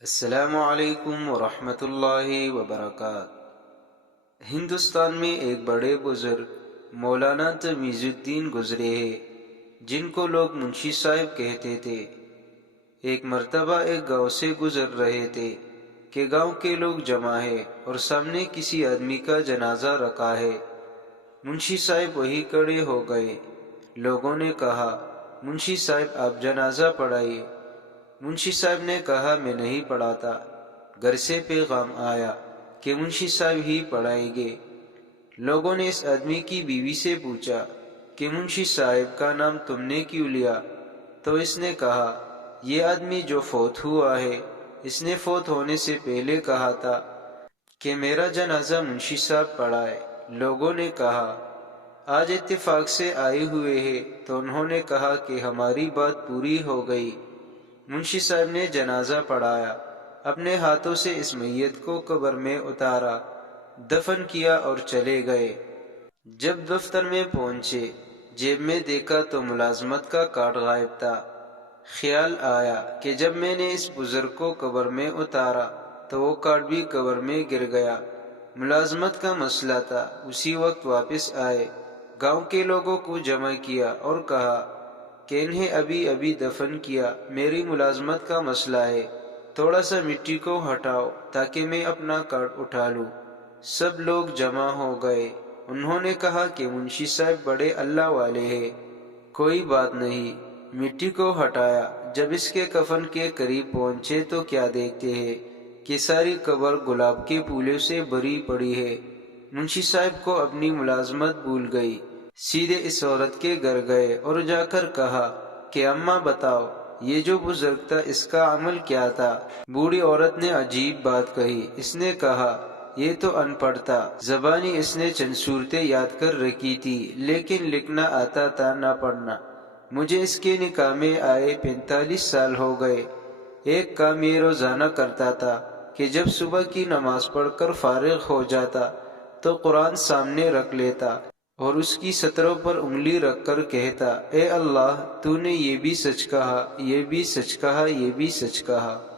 السلام علیکم ورحمۃ اللہ وبرکاتہ۔ ہندوستان میں ایک بڑے بزرگ مولانا تمیز الدین گزرے ہیں، جن کو لوگ منشی صاحب کہتے تھے۔ ایک مرتبہ ایک گاؤں سے گزر رہے تھے کہ گاؤں کے لوگ جمع ہیں اور سامنے کسی آدمی کا جنازہ رکھا ہے۔ منشی صاحب وہی کھڑے ہو گئے۔ لوگوں نے کہا، منشی صاحب آپ جنازہ پڑھائیے۔ منشی صاحب نے کہا، میں نہیں پڑھاتا۔ گھر سے پیغام آیا کہ منشی صاحب ہی پڑھائیں گے۔ لوگوں نے اس آدمی کی بیوی سے پوچھا کہ منشی صاحب کا نام تم نے کیوں لیا؟ تو اس نے کہا، یہ آدمی جو فوت ہوا ہے، اس نے فوت ہونے سے پہلے کہا تھا کہ میرا جنازہ منشی صاحب پڑھائے۔ لوگوں نے کہا، آج اتفاق سے آئے ہوئے ہیں، تو انہوں نے کہا کہ ہماری بات پوری ہو گئی۔ منشی صاحب نے جنازہ پڑھایا، اپنے ہاتھوں سے اس میت کو قبر میں اتارا، دفن کیا اور چلے گئے۔ جب دفتر میں پہنچے، جیب میں دیکھا تو ملازمت کا کارڈ غائب تھا۔ خیال آیا کہ جب میں نے اس بزرگ کو قبر میں اتارا تو وہ کارڈ بھی قبر میں گر گیا۔ ملازمت کا مسئلہ تھا۔ اسی وقت واپس آئے، گاؤں کے لوگوں کو جمع کیا اور کہا کہ انہیں ابھی دفن کیا، میری ملازمت کا مسئلہ ہے، تھوڑا سا مٹی کو ہٹاؤ تاکہ میں اپنا کارڈ اٹھا لوں۔ سب لوگ جمع ہو گئے۔ انہوں نے کہا کہ منشی صاحب بڑے اللہ والے ہیں، کوئی بات نہیں۔ مٹی کو ہٹایا۔ جب اس کے کفن کے قریب پہنچے تو کیا دیکھتے ہیں کہ ساری قبر گلاب کے پھولوں سے بھری پڑی ہے۔ منشی صاحب کو اپنی ملازمت بھول گئی۔ سیدھے اس عورت کے گھر گئے اور جا کر کہا کہ اماں بتاؤ، یہ جو بزرگ تھا اس کا عمل کیا تھا؟ بوڑھی عورت نے عجیب بات کہی۔ اس نے کہا، یہ تو ان پڑھ تھا، زبانی اس نے چند صورتیں یاد کر رکھی تھی، لیکن لکھنا آتا تھا نہ پڑھنا۔ مجھے اس کے نکاح میں آئے 45 سال ہو گئے۔ ایک کام یہ روزانہ کرتا تھا کہ جب صبح کی نماز پڑھ کر فارغ ہو جاتا تو قرآن سامنے رکھ لیتا اور اس کی سطروں پر انگلی رکھ کر کہتا، اے اللہ، تو نے یہ بھی سچ کہا، یہ بھی سچ کہا، یہ بھی سچ کہا۔